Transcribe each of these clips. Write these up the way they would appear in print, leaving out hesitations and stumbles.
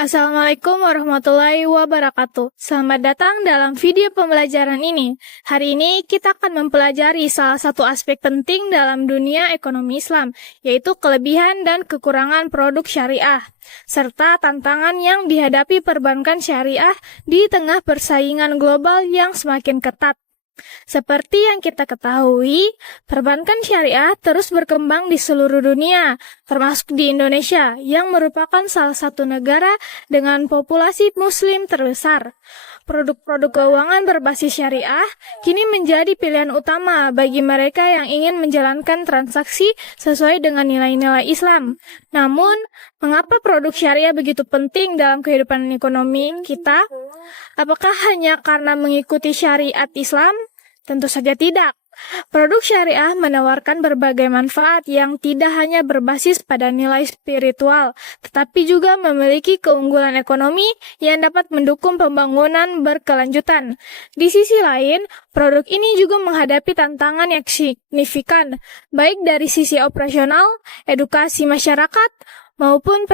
Assalamualaikum warahmatullahi wabarakatuh. Selamat datang dalam video pembelajaran ini. Hari ini kita akan mempelajari salah satu aspek penting dalam dunia ekonomi Islam, yaitu kelebihan dan kekurangan produk syariah, serta tantangan yang dihadapi perbankan syariah di tengah persaingan global yang semakin ketat. Seperti yang kita ketahui, perbankan syariah terus berkembang di seluruh dunia, termasuk di Indonesia, yang merupakan salah satu negara dengan populasi muslim terbesar. Produk-produk keuangan berbasis syariah kini menjadi pilihan utama bagi mereka yang ingin menjalankan transaksi sesuai dengan nilai-nilai Islam. Namun, mengapa produk syariah begitu penting dalam kehidupan ekonomi kita? Apakah hanya karena mengikuti syariat Islam? Tentu saja tidak. Produk syariah menawarkan berbagai manfaat yang tidak hanya berbasis pada nilai spiritual, tetapi juga memiliki keunggulan ekonomi yang dapat mendukung pembangunan berkelanjutan. Di sisi lain, produk ini juga menghadapi tantangan yang signifikan, baik dari sisi operasional, edukasi masyarakat, maupun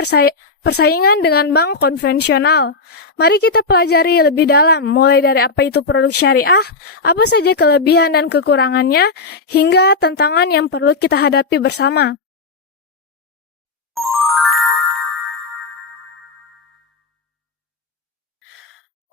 persaingan dengan bank konvensional. Mari kita pelajari lebih dalam, mulai dari apa itu produk syariah, apa saja kelebihan dan kekurangannya, hingga tantangan yang perlu kita hadapi bersama.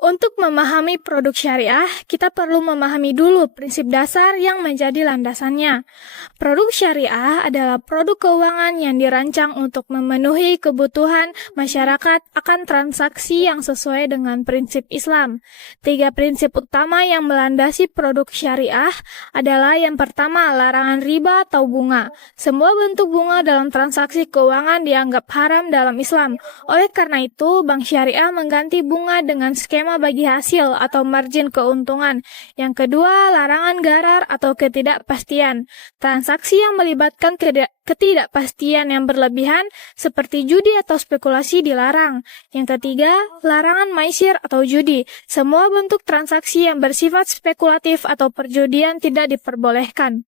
Untuk memahami produk syariah, kita perlu memahami dulu prinsip dasar yang menjadi landasannya. Produk syariah adalah produk keuangan yang dirancang untuk memenuhi kebutuhan masyarakat akan transaksi yang sesuai dengan prinsip Islam. 3 prinsip utama yang melandasi produk syariah adalah yang pertama, larangan riba atau bunga. Semua bentuk bunga dalam transaksi keuangan dianggap haram dalam Islam. Oleh karena itu, bank syariah mengganti bunga dengan skema bagi hasil atau margin keuntungan. Yang kedua, larangan gharar atau ketidakpastian. Transaksi yang melibatkan ketidakpastian yang berlebihan seperti judi atau spekulasi dilarang. Yang ketiga, larangan maisir atau judi. Semua bentuk transaksi yang bersifat spekulatif atau perjudian tidak diperbolehkan.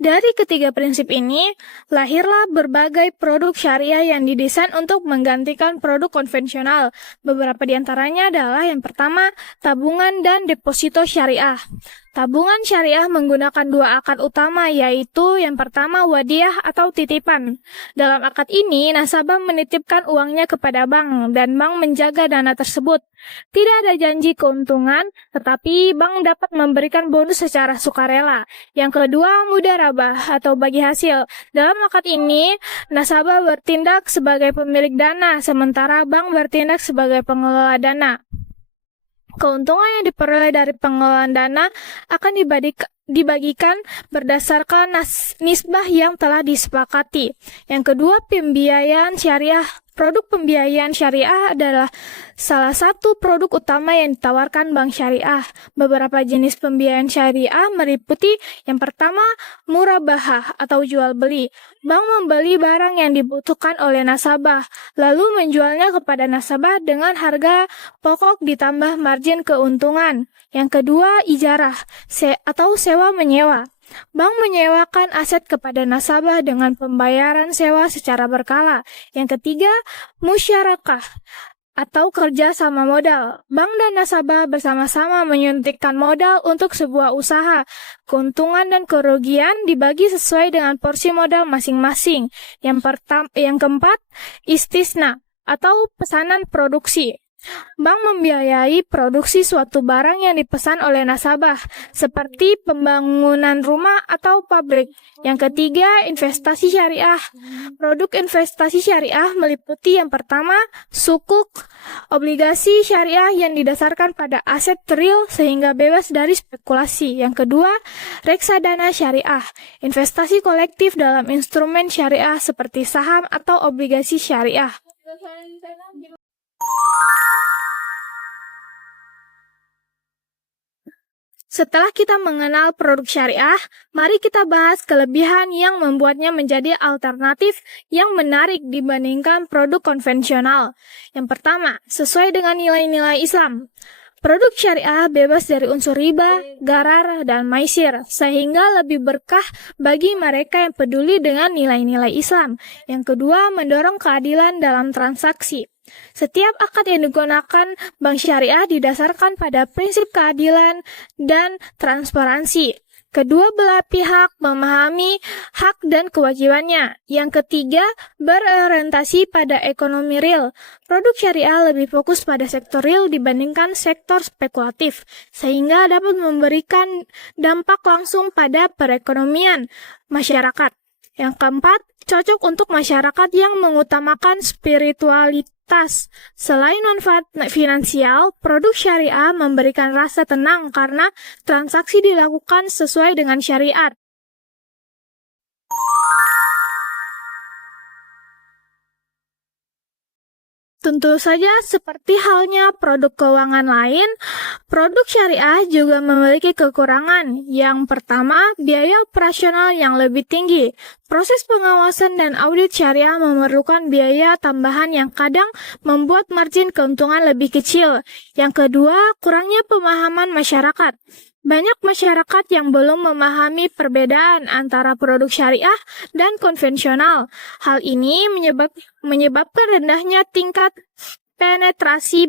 Dari ketiga prinsip ini, lahirlah berbagai produk syariah yang didesain untuk menggantikan produk konvensional. Beberapa di antaranya adalah yang pertama, tabungan dan deposito syariah. Tabungan syariah menggunakan 2 akad utama, yaitu yang pertama wadiah atau titipan. Dalam akad ini, nasabah menitipkan uangnya kepada bank, dan bank menjaga dana tersebut. Tidak ada janji keuntungan, tetapi bank dapat memberikan bonus secara sukarela. Yang kedua, mudharabah atau bagi hasil. Dalam akad ini, nasabah bertindak sebagai pemilik dana, sementara bank bertindak sebagai pengelola dana. Keuntungan yang diperoleh dari pengelolaan dana akan dibagikan berdasarkan nisbah yang telah disepakati. Yang kedua, pembiayaan syariah. Produk pembiayaan syariah adalah salah satu produk utama yang ditawarkan bank syariah. Beberapa jenis pembiayaan syariah meliputi yang pertama, murabahah atau jual beli. Bank membeli barang yang dibutuhkan oleh nasabah, lalu menjualnya kepada nasabah dengan harga pokok ditambah margin keuntungan. Yang kedua, ijarah atau sewa menyewa. Bank menyewakan aset kepada nasabah dengan pembayaran sewa secara berkala. Yang ketiga, musyarakah atau kerja sama modal. Bank dan nasabah bersama-sama menyuntikkan modal untuk sebuah usaha. Keuntungan dan kerugian dibagi sesuai dengan porsi modal masing-masing. Yang keempat, istisna atau pesanan produksi. Bank membiayai produksi suatu barang yang dipesan oleh nasabah, seperti pembangunan rumah atau pabrik. Yang ketiga, investasi syariah. Produk investasi syariah meliputi yang pertama, sukuk, obligasi syariah yang didasarkan pada aset real sehingga bebas dari spekulasi. Yang kedua, reksadana syariah, investasi kolektif dalam instrumen syariah seperti saham atau obligasi syariah. Setelah kita mengenal produk syariah, mari kita bahas kelebihan yang membuatnya menjadi alternatif yang menarik dibandingkan produk konvensional. Yang pertama, sesuai dengan nilai-nilai Islam. Produk syariah bebas dari unsur riba, gharar, dan maisir, sehingga lebih berkah bagi mereka yang peduli dengan nilai-nilai Islam. Yang kedua, mendorong keadilan dalam transaksi. Setiap akad yang digunakan bank syariah didasarkan pada prinsip keadilan dan transparansi. Kedua belah pihak memahami hak dan kewajibannya. Yang ketiga, berorientasi pada ekonomi real. Produk syariah lebih fokus pada sektor real dibandingkan sektor spekulatif, sehingga dapat memberikan dampak langsung pada perekonomian masyarakat. Yang keempat, cocok untuk masyarakat yang mengutamakan spiritualitas. Selain manfaat finansial, produk syariah memberikan rasa tenang karena transaksi dilakukan sesuai dengan syariat. Tentu saja, seperti halnya produk keuangan lain, produk syariah juga memiliki kekurangan. Yang pertama, biaya operasional yang lebih tinggi. Proses pengawasan dan audit syariah memerlukan biaya tambahan yang kadang membuat margin keuntungan lebih kecil. Yang kedua, kurangnya pemahaman masyarakat. Banyak masyarakat yang belum memahami perbedaan antara produk syariah dan konvensional. Hal ini menyebabkan rendahnya tingkat penetrasi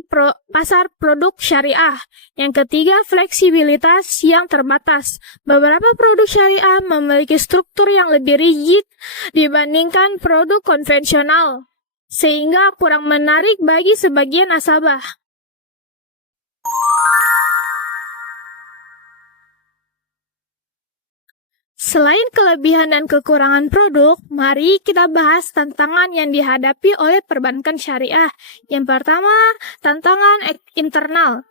pasar produk syariah. Yang ketiga, fleksibilitas yang terbatas. Beberapa produk syariah memiliki struktur yang lebih rigid dibandingkan produk konvensional, sehingga kurang menarik bagi sebagian nasabah. Selain kelebihan dan kekurangan produk, mari kita bahas tantangan yang dihadapi oleh perbankan syariah. Yang pertama, tantangan internal.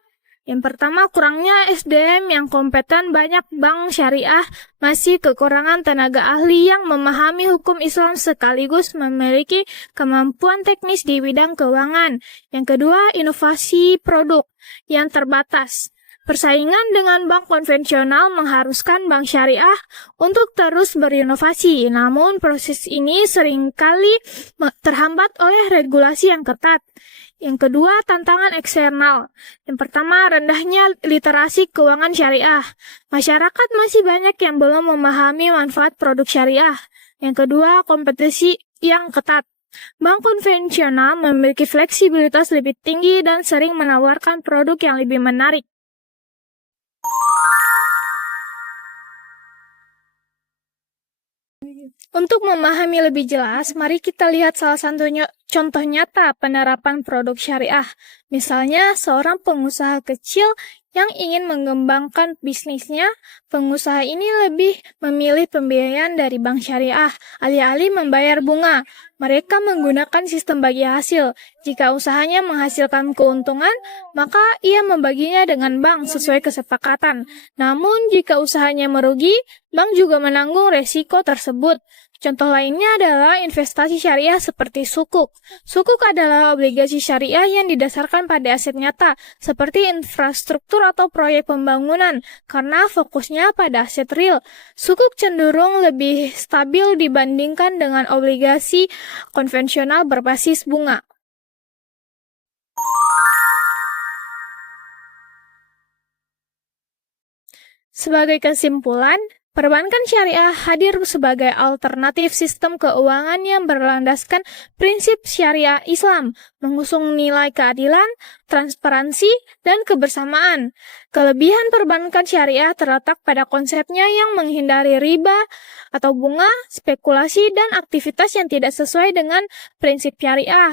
Yang pertama, kurangnya SDM yang kompeten. Banyak bank syariah masih kekurangan tenaga ahli yang memahami hukum Islam sekaligus memiliki kemampuan teknis di bidang keuangan. Yang kedua, inovasi produk yang terbatas. Persaingan dengan bank konvensional mengharuskan bank syariah untuk terus berinovasi, namun proses ini seringkali terhambat oleh regulasi yang ketat. Yang kedua, tantangan eksternal. Yang pertama, rendahnya literasi keuangan syariah. Masyarakat masih banyak yang belum memahami manfaat produk syariah. Yang kedua, kompetisi yang ketat. Bank konvensional memiliki fleksibilitas lebih tinggi dan sering menawarkan produk yang lebih menarik. Untuk memahami lebih jelas, mari kita lihat salah satunya contoh nyata penerapan produk syariah. Misalnya, seorang pengusaha kecil yang ingin mengembangkan bisnisnya, pengusaha ini lebih memilih pembiayaan dari bank syariah, alih-alih membayar bunga. Mereka menggunakan sistem bagi hasil. Jika usahanya menghasilkan keuntungan, maka ia membaginya dengan bank sesuai kesepakatan. Namun, jika usahanya merugi, bank juga menanggung resiko tersebut. Contoh lainnya adalah investasi syariah seperti sukuk. Sukuk adalah obligasi syariah yang didasarkan pada aset nyata, seperti infrastruktur atau proyek pembangunan, karena fokusnya pada aset real. Sukuk cenderung lebih stabil dibandingkan dengan obligasi konvensional berbasis bunga. Sebagai kesimpulan, perbankan syariah hadir sebagai alternatif sistem keuangan yang berlandaskan prinsip syariah Islam, mengusung nilai keadilan, transparansi, dan kebersamaan. Kelebihan perbankan syariah terletak pada konsepnya yang menghindari riba atau bunga, spekulasi, dan aktivitas yang tidak sesuai dengan prinsip syariah.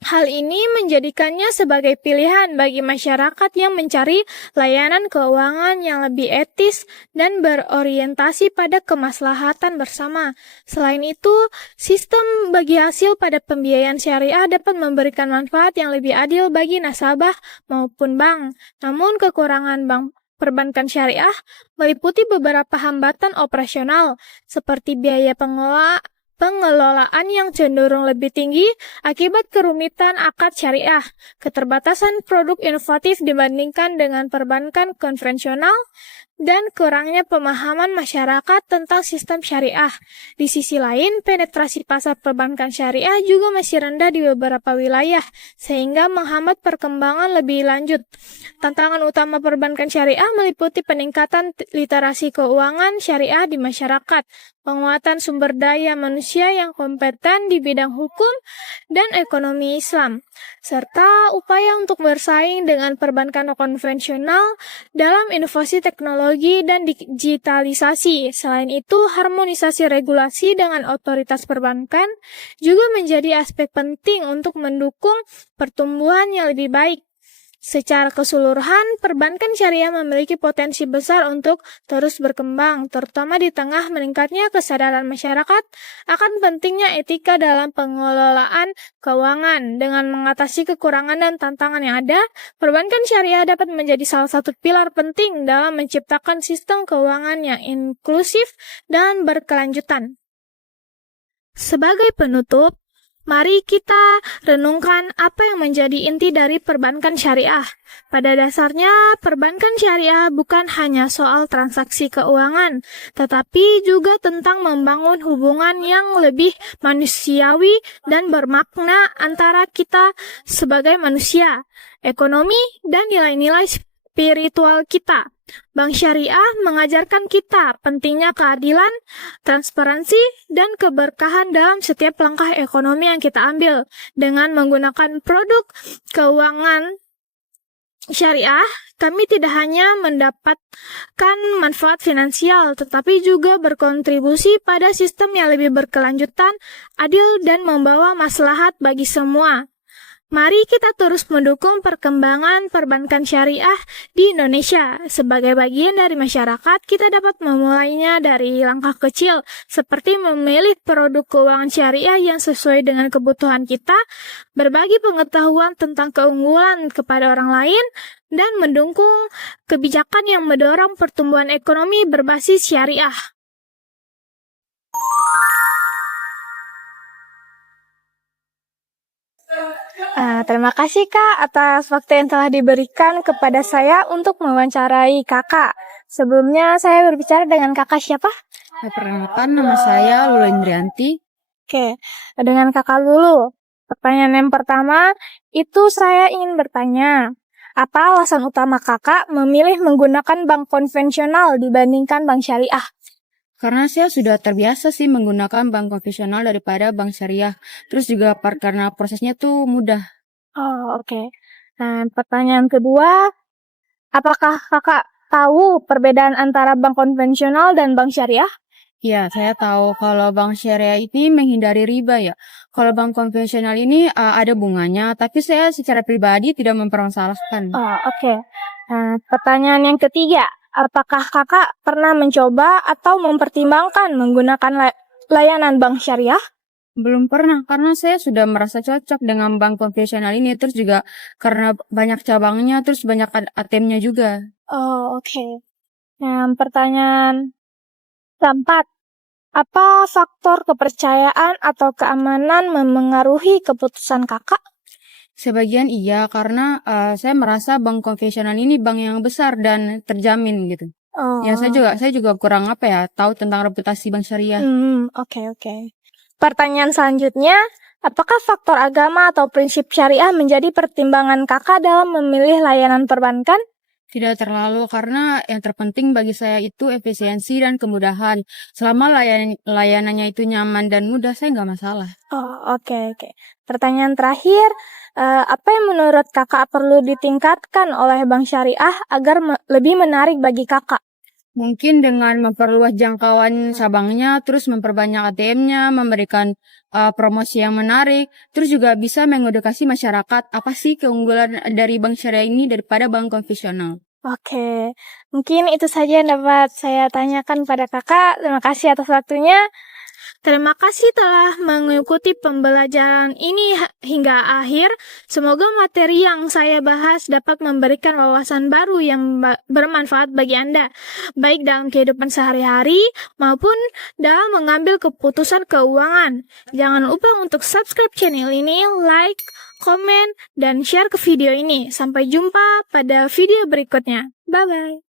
Hal ini menjadikannya sebagai pilihan bagi masyarakat yang mencari layanan keuangan yang lebih etis dan berorientasi pada kemaslahatan bersama. Selain itu, sistem bagi hasil pada pembiayaan syariah dapat memberikan manfaat yang lebih adil bagi nasabah maupun bank. Namun, kekurangan bank perbankan syariah meliputi beberapa hambatan operasional, seperti biaya pengelolaan yang cenderung lebih tinggi akibat kerumitan akad syariah, keterbatasan produk inovatif dibandingkan dengan perbankan konvensional, dan kurangnya pemahaman masyarakat tentang sistem syariah. Di sisi lain, penetrasi pasar perbankan syariah juga masih rendah di beberapa wilayah, sehingga menghambat perkembangan lebih lanjut. Tantangan utama perbankan syariah meliputi peningkatan literasi keuangan syariah di masyarakat, penguatan sumber daya manusia yang kompeten di bidang hukum dan ekonomi Islam, serta upaya untuk bersaing dengan perbankan konvensional dalam inovasi teknologi dan digitalisasi. Selain itu, harmonisasi regulasi dengan otoritas perbankan juga menjadi aspek penting untuk mendukung pertumbuhan yang lebih baik. Secara keseluruhan, perbankan syariah memiliki potensi besar untuk terus berkembang, terutama di tengah meningkatnya kesadaran masyarakat akan pentingnya etika dalam pengelolaan keuangan. Dengan mengatasi kekurangan dan tantangan yang ada, perbankan syariah dapat menjadi salah satu pilar penting dalam menciptakan sistem keuangan yang inklusif dan berkelanjutan. Sebagai penutup, mari kita renungkan apa yang menjadi inti dari perbankan syariah. Pada dasarnya, perbankan syariah bukan hanya soal transaksi keuangan, tetapi juga tentang membangun hubungan yang lebih manusiawi dan bermakna antara kita sebagai manusia, ekonomi, dan nilai-nilai spiritual kita. Bank syariah mengajarkan kita pentingnya keadilan, transparansi, dan keberkahan dalam setiap langkah ekonomi yang kita ambil. Dengan menggunakan produk keuangan syariah, kami tidak hanya mendapatkan manfaat finansial, tetapi juga berkontribusi pada sistem yang lebih berkelanjutan, adil, dan membawa maslahat bagi semua. Mari kita terus mendukung perkembangan perbankan syariah di Indonesia. Sebagai bagian dari masyarakat, kita dapat memulainya dari langkah kecil, seperti memilih produk keuangan syariah yang sesuai dengan kebutuhan kita, berbagi pengetahuan tentang keunggulan kepada orang lain, dan mendukung kebijakan yang mendorong pertumbuhan ekonomi berbasis syariah. Terima kasih Kak atas waktu yang telah diberikan kepada saya untuk mewawancarai Kakak. Sebelumnya saya berbicara dengan Kakak siapa? Perkenalkan, nama saya Lula Indrianti. Oke, dengan Kakak dulu. Pertanyaan yang pertama, itu saya ingin bertanya, apa alasan utama Kakak memilih menggunakan bank konvensional dibandingkan bank syariah? Karena saya sudah terbiasa sih menggunakan bank konvensional daripada bank syariah. Terus juga karena prosesnya tuh mudah. Oh, oke. Dan pertanyaan kedua, apakah Kakak tahu perbedaan antara bank konvensional dan bank syariah? Ya, saya tahu kalau bank syariah ini menghindari riba ya. Kalau bank konvensional ini ada bunganya, tapi saya secara pribadi tidak mempermasalahkan. Oh, oke. Nah, pertanyaan yang ketiga, apakah Kakak pernah mencoba atau mempertimbangkan menggunakan layanan bank syariah? Belum pernah, karena saya sudah merasa cocok dengan bank konvensional ini. Terus juga karena banyak cabangnya, terus banyak ATM-nya juga. Oh, oke. Nah, pertanyaan keempat, apa faktor kepercayaan atau keamanan memengaruhi keputusan Kakak? Sebagian iya, karena saya merasa bank konvensional ini bank yang besar dan terjamin gitu. Oh. Ya, saya juga kurang tahu tentang reputasi bank syariah. Oke. Pertanyaan selanjutnya, apakah faktor agama atau prinsip syariah menjadi pertimbangan Kakak dalam memilih layanan perbankan? Tidak terlalu, karena yang terpenting bagi saya itu efisiensi dan kemudahan. Selama layanannya itu nyaman dan mudah, saya nggak masalah. Oh, oke. Pertanyaan terakhir, apa yang menurut Kakak perlu ditingkatkan oleh bank syariah agar lebih menarik bagi Kakak? Mungkin dengan memperluas jangkauan cabangnya, terus memperbanyak ATM-nya, memberikan promosi yang menarik, terus juga bisa mengedukasi masyarakat apa sih keunggulan dari bank syariah ini daripada bank konvensional. Oke, mungkin itu saja yang dapat saya tanyakan pada Kakak. Terima kasih atas waktunya. Terima kasih telah mengikuti pembelajaran ini hingga akhir. Semoga materi yang saya bahas dapat memberikan wawasan baru yang bermanfaat bagi Anda, baik dalam kehidupan sehari-hari maupun dalam mengambil keputusan keuangan. Jangan lupa untuk subscribe channel ini, like, komen, dan share ke video ini. Sampai jumpa pada video berikutnya. Bye-bye.